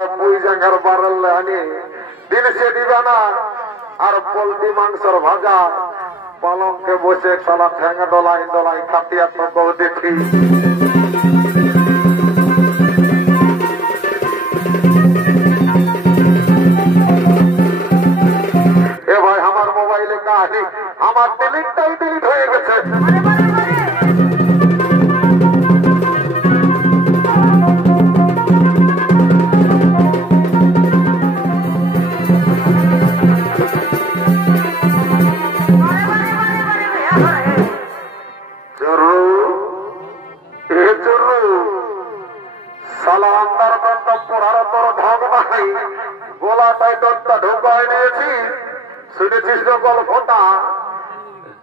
পুঁই জাঙ্গার বাড়লে আনি দিন সে দিবে না আর পোলট্রি মাংসর ভাজা পালঙ্কে বসে সালা ঠ্যাঙ্গা ডলাই ডলাই খাটিয়া তো দেখি এ ভাই আমার মোবাইলে কাহিনী আমার ডিলিটটাই ডিলিট হয়ে গেছে।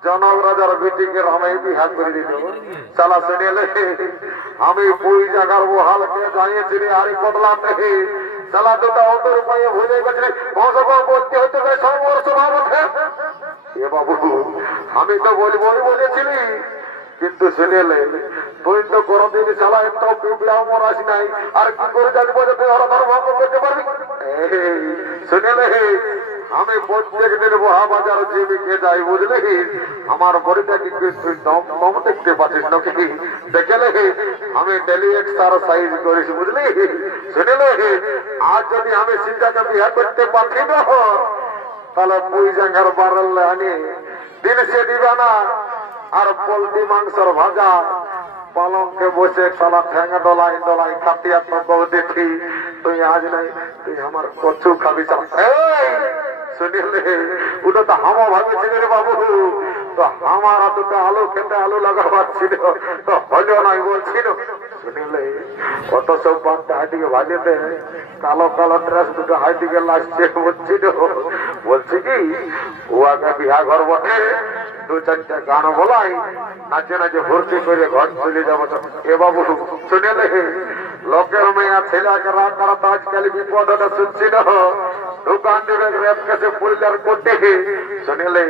জনরাজার বেটিকে রামাই বিহার করে দিল চালা শুনেলে আমি পুঁই জাগার বহালকে জানিয়েছি রে আরে কতলাম দেখে চালা দুটা অন্তর উপায়ে ভুলে গেছে বলতে হতে সর্বর স্বভাব ওঠে এ বাবু আমি তো বলেছিলি কিন্তু শুনেলে তুই তো কোনদিন চালা একটাও পিপলাও মরাস নাই আর কি করে জানবো যে তুই ওরা ধর্ম ভঙ্গ করতে পারবি শুনেলে আমি প্রত্যেক দিন বহা বাজার জীবিকে যাই বুঝলি আমার বড়িটা কি তুই দম দেখতে পাচ্ছিস নাকি দেখলে আমি ডেলি এক্সারসাইজ করিস বুঝলি শুনেলে আজ যদি আমি সিদ্ধাকে বিহার করতে পারছি না তাহলে পুঁই জাঙ্গার বাড়লে আনি দিন সে দিবে না আর পোলট্রি মাংসর ভাজা পালঙ্কে বসে সালা ঠ্যাঙ্গা ডলাই ডলাই খাটিয়া তো দেখি তুই আজ নাই তুই আমার কচু খাবি শুনিলে ওটা তো হামা ভাবেছিল রে বাবু তো আমার দুটো আলু খেতে আলু লাগাবার ছিল তো হলো নাই বলছিল শুনিলে কত সব বাচ্চা হাইটিকে ভাজেতে কালো কালো ড্রেস দুটো হাইটিকে লাগছে বলছিল বলছি কি ওয়াকে বিহা ঘর বটে দু চারটা গান বলাই নাচে নাচে ভর্তি করে ঘর চলে যাবো এ বাবু শুনেলে লোকের মেয়া ছেলেকে রাত রাত আজকাল বিপদটা শুনছিল দোকান থেকে রেপ কাছে পরিবার করতে শুনেলে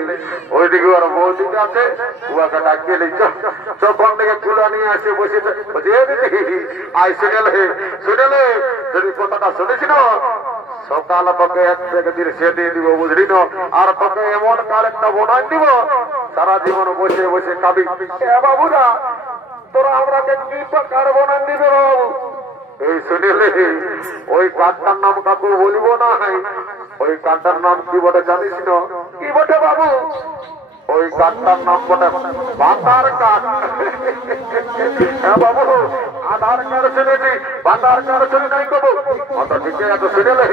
ওইদিকে ওর বৌদিকে আছে উহাকে ডাকিয়ে নিচ্ছ চোখন থেকে কুলা নিয়ে আসে বসে আই শুনেলে যদি কথাটা শুনেছিল সকাল তোকে এক থেকে দিন সে দিয়ে দিব বুঝলি না আর তোকে এমন কার একটা বোনাই দিব সারা জীবন বসে বসে খাবি বাবুরা তোরা আমরাকে কি কার বোনাই দিবে বাবু এই শুনিলে ওই কার্ডটার নাম কাকু বলিব না ওই কার্ডটার নাম কি বটে জানিস না কি বটে বাবু ওই কার্ডটার নাম বটে আধার কার্ড হ্যাঁ বাবু আধার কার্ড শুনেছি আধার কার্ড শুনে নাই কবু ঠিক আছে শুনেলে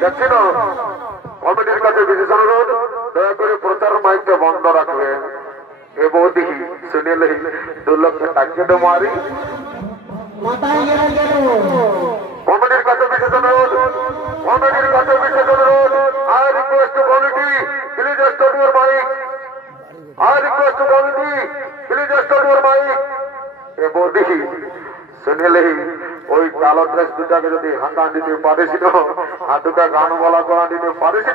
দেখছি না কমিটির কাছে বিশেষ অনুরোধ দয়া করে প্রচার মাইকটা বন্ধ রাখবে এ বৌদি শুনেলে 2 লক্ষ টাকা মারি কমিটির কাছে বিশেষ অনুরোধ কমিটির কাছে বিশেষ অনুরোধ I request to committee please start your mic I request to committee please start your mic এ বৌদি শুনেলে ওই কালো ড্রেস দুটাকে যদি হাঁকা দিতে পারিস আর দুটা গান বলা করা দিতে পারিস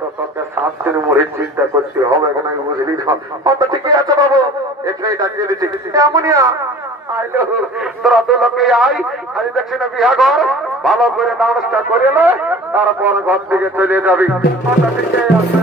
তো তোকে 7 দিন মুড়ির চিন্তা করতে হবে কেন বুঝলি তো ঠিকই আছে বাবু এখানেই ডাকিয়ে দিচ্ছি এমনিয়া আইলো তোরা তো লোকে আই আজ দেখছি না বিহা ঘর ভালো করে ডান্সটা করে তারপর ঘর থেকে চলে যাবি ঠিকই আছে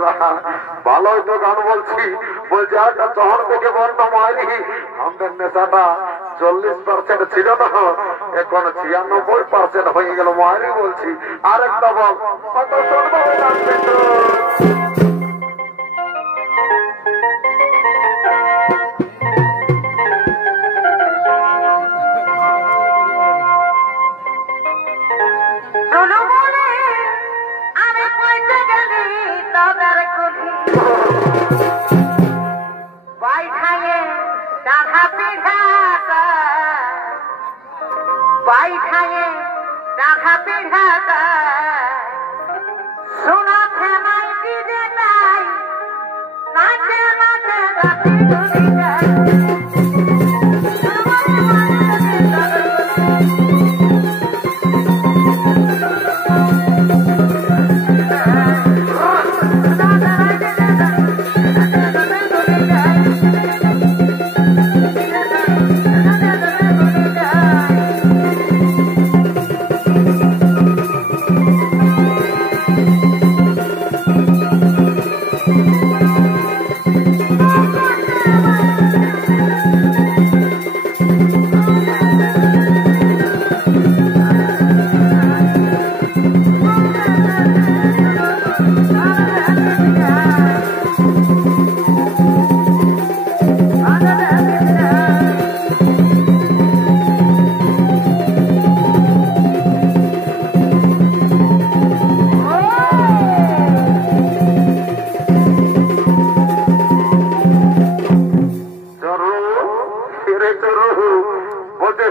মায়েরা ভালোই তো গান বলছি বলছে একটা শহর থেকে বর্ণ মারি আমাদের নেশাটা 40% ছিল না এখন 96% হয়ে গেল মায়েরই বলছি আরেকটা বল কত শুনবো জানতে তো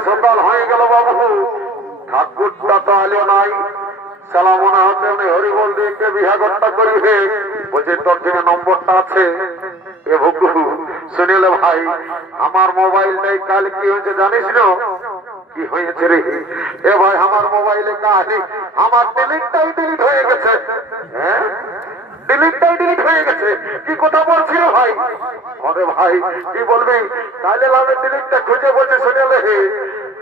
সকাল হয়ে গেল বাবু ঠাকুরটা তো আলো নাই সালা মনে হচ্ছে উনি হরিবল দিয়ে বিহা ঘটনা করিবে বলছে তোর দিনে নম্বরটা আছে এ ভুকু শুনিলে ভাই আমার মোবাইলটাই কাল কি হয়েছে জানিস না কি হয়েছে রে এ ভাই আমার মোবাইলে কাহিনী আমার ডিলিটটাই ডিলিট হয়ে গেছে হ্যাঁ ডিলিটটাই ডিলিট হয়ে গেছে কি কথা বলছিল ভাই আরে ভাই কি বলবি কালে আমি ডিলিটটা খুঁজে বলছে শুনেলে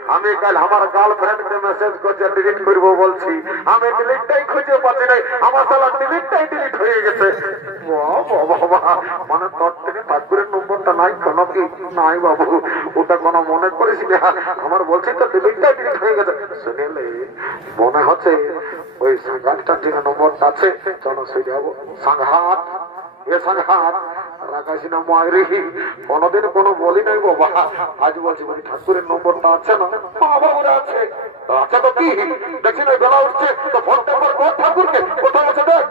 আমি কাল আমার গার্লফ্রেন্ডকে মেসেজ করছে ডিলিট করবো বলছি আমি ডিলিটটাই খুঁজে পাচ্ছি নাই আমার সালা ডিলিটটাই ডিলিট হয়ে গেছে মানে তোর থেকে ঠাকুরের নম্বরটা নাই কেন কি নাই বাবু ওটা কোনো মনে করিস না আমার বলছি তো ডিলিটটাই ডিলিট হয়ে গেছে শুনেলে মনে হচ্ছে ওই সাংঘাতটার দিনে নম্বরটা আছে চলো সে যাবো সাংঘাত এ সাংঘাত রাখাইস না মায়ের কোনোদিন কোনো বলি নাই বাবা আজ বলছি বলি ঠাকুরের নম্বরটা আছে না বাবা ওরা আছে আছে তো কি দেখছি না বেলা উঠছে তো ফোনটা আমার কোন ঠাকুরকে কোথায় আছে দেখ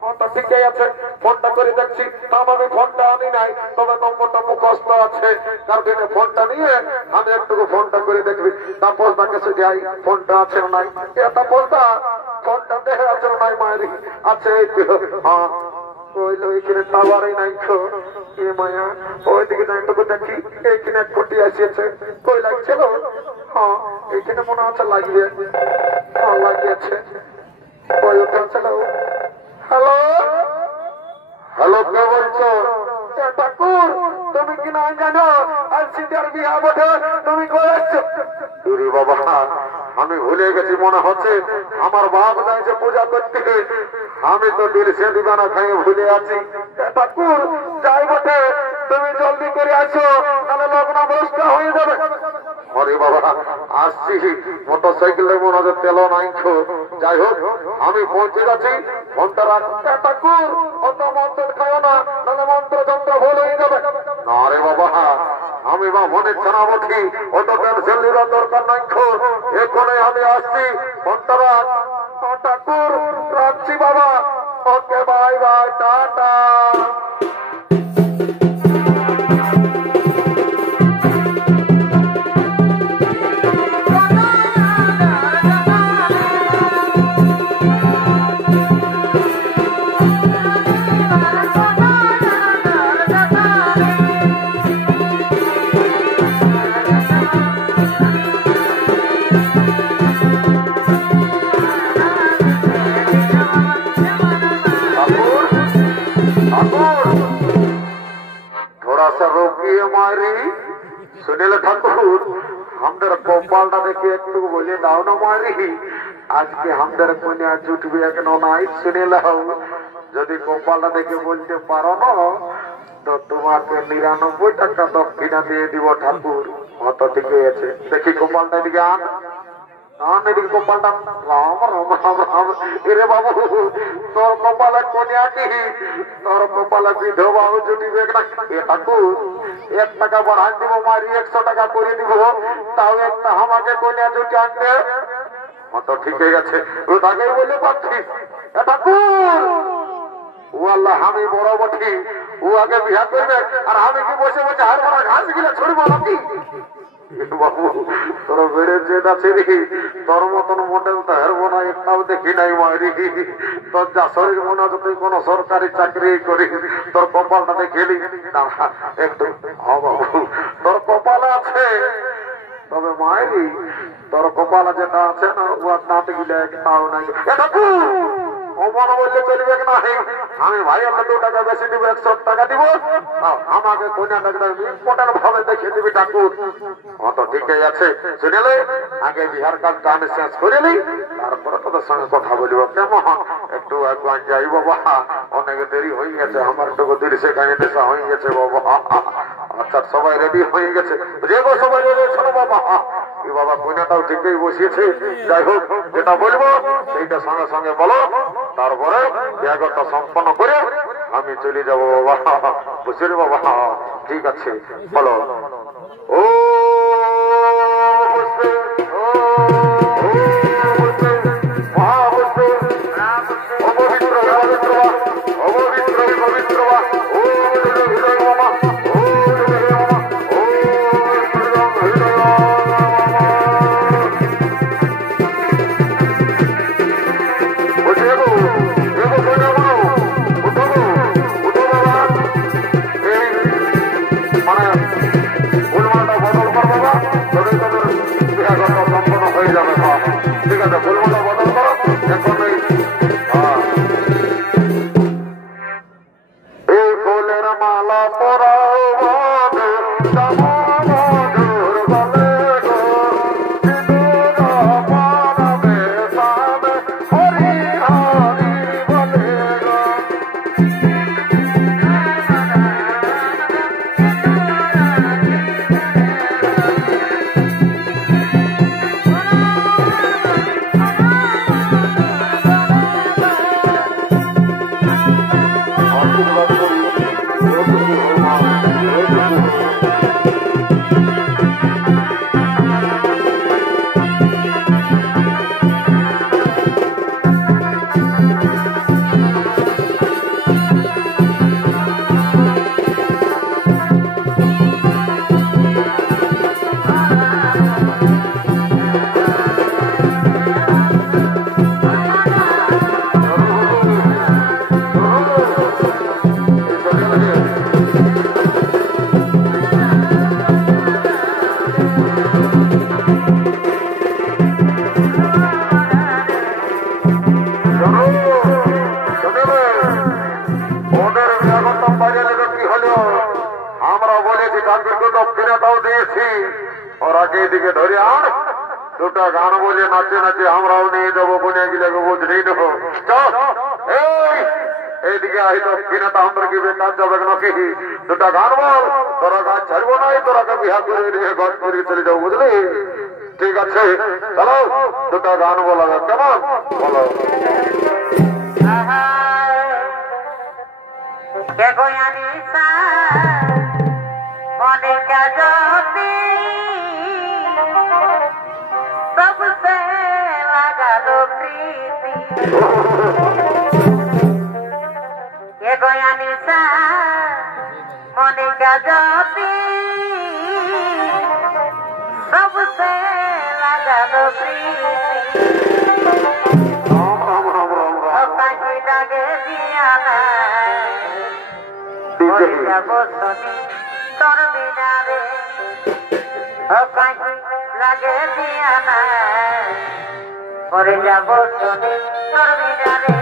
ফোনটা ঠিকই আছে ফোনটা করে দেখছি তাও আমি ফোনটা আনি নাই তবে নম্বরটা মুখস্থ আছে তার দিনে ফোনটা নিয়ে আমি একটু ফোনটা করে দেখবি তারপর তাকে শুধু আই ফোনটা আছে না নাই এটা বলতা ফোনটা দেখে আছে না নাই মায়ের আছে হ্যাঁ ওইখানে টাওয়ারই নাই এ মায়া ওইদিকে একটু দেখি এইখানে এক কোটি আসিয়েছে কই লাগছিল হ্যাঁ এইখানে মনে হচ্ছে লাগিয়ে হ্যাঁ লাগিয়েছে ওই ওখানে ছিল হ্যালো হ্যালো কে বলছো ঠাকুর তুমি কি না জানো আর সিটার বিয়া বটে তুমি কই আসছো বাবা আমি ভুলে গেছি মনে হচ্ছে আমার বাপ যাইছে পূজা করতে আমি তো দিলসে দিবানা খাইয়ে ভুলে আছি ঠাকুর যাই বটে তুমি জলদি করে আসো তাহলে লগ্ন বসটা হয়ে যাবে আরে বাবা আসছি মোটর সাইকেলের মনে হচ্ছে তেল নাই যাই হোক আমি পৌঁছে যাচ্ছি ফোনটা রাখ ঠাকুর অত মন্ত্র খাও না তাহলে মন্ত্র যন্ত্র ভুল হয়ে যাবে না রে বাবা আমি বা মনে ছাড়া বলি অত টেনশন নেওয়ার দরকার নাই এখানে আমি আসছি ফোনটা রাখ ঠাকুর রাখছি বাবা ওকে বাই বাই টাটা सुनील ठाकुर हमदर कपालटा देखे एकटू बोले दाओ ना मारी आज के हमदर कन्या जुटबे एखनो नाई सुनील যদি কপালটা দেখে বলতে পারো না তো তোমাকে ৯৯ টাকা দক্ষিণা দিয়ে দিব ঠাকুর। অত ঠিকই আছে। দেখি কপালটা দিকে আন এদিকে কপালটা। রাম রাম রাম রাম। এরে বাবু তোর কপালে কনিয়াটি, তোর কপালে বিধবা জুটিবে না। এ ঠাকুর ১ টাকা বাড়াই দিব, মারি ১০০ টাকা করে দিব, তাও একটা আমাকে কনিয়া জুটি আনতে। অত ঠিকই আছে। ওটাকেই বলে পাচ্ছি ঠাকুর ও আল্লাহ আমি বড় বটি, ও আগে বিয়া করবে আর আমি কি বসে বসে হার মারা ঘাস গিলে ছড়বো নাকি? বাবু তোর বেড়ে যেটা আছে তোর মতন মডেল তো হারবো না, একটাও দেখি নাই মারি। তোর যা শরীর মনে হচ্ছে তুই কোন সরকারি চাকরি করি, তোর কপালটা দেখেলি না একটু। হ্যাঁ বাবু তোর কপালে আছে, তবে মায়েরি তোর কপালে যেটা আছে না ও নাট গিলে একটাও নাই। মনে বললে চলবে না, আমি ভাই আমরা ২ টাকা বেশি দিব, ১০০ টাকা দিব, আমাকে কন্যাটাকে ইম্পর্টেন্ট ভাবে দেখে দিবি ঠাকুর। অত ঠিকই আছে। শুনেলে আগে বিহার কাজটা আমি শেষ করে নিই, তারপরে তোদের সঙ্গে কথা বলিব। কেমন একটু একবার যাই বাবা, অনেক দেরি হয়ে গেছে, আমার একটু ৩০ নেশা হয়ে গেছে বাবা। আচ্ছা সবাই রেডি হয়ে গেছে, যে গো সবাই রেডি ছিল বাবা। এই বাবা কন্যাটাও ঠিকই বসিয়েছে। যাই হোক যেটা বলবো সেইটা সঙ্গে সঙ্গে বলো, তারপরে বিয়াগরটা সম্পন্ন করে আমি চলে যাবো বাবা। বুঝলি বাবা? ঠিক আছে বলো। ও দুটা গান বলে নাচে নাচে আমরাও নিয়ে যাবো কোনে গিলাকে বুঝলি এইদিকে আইতো কিনা তো আমরা কি বেকার যাবে নাকি? দুটা গান বল, তোরা গান ছাড়বো নাই, তোরাকে বিহা করে নিয়ে ঘর করে চলে যাবো বুঝলি? ঠিক আছে চলো দুটা গান বলা যাবে। কেমন বলো? सबसे लगा लो प्रीति, ये गोया निशा मोनिका ज्योति, सबसे लगा लो प्रीति, कहीं लगे दिया ना मोनिका बोसनी तोर बिना रे, कहीं लगे दिया ना मरे जाबो सोने तोर बिना रे।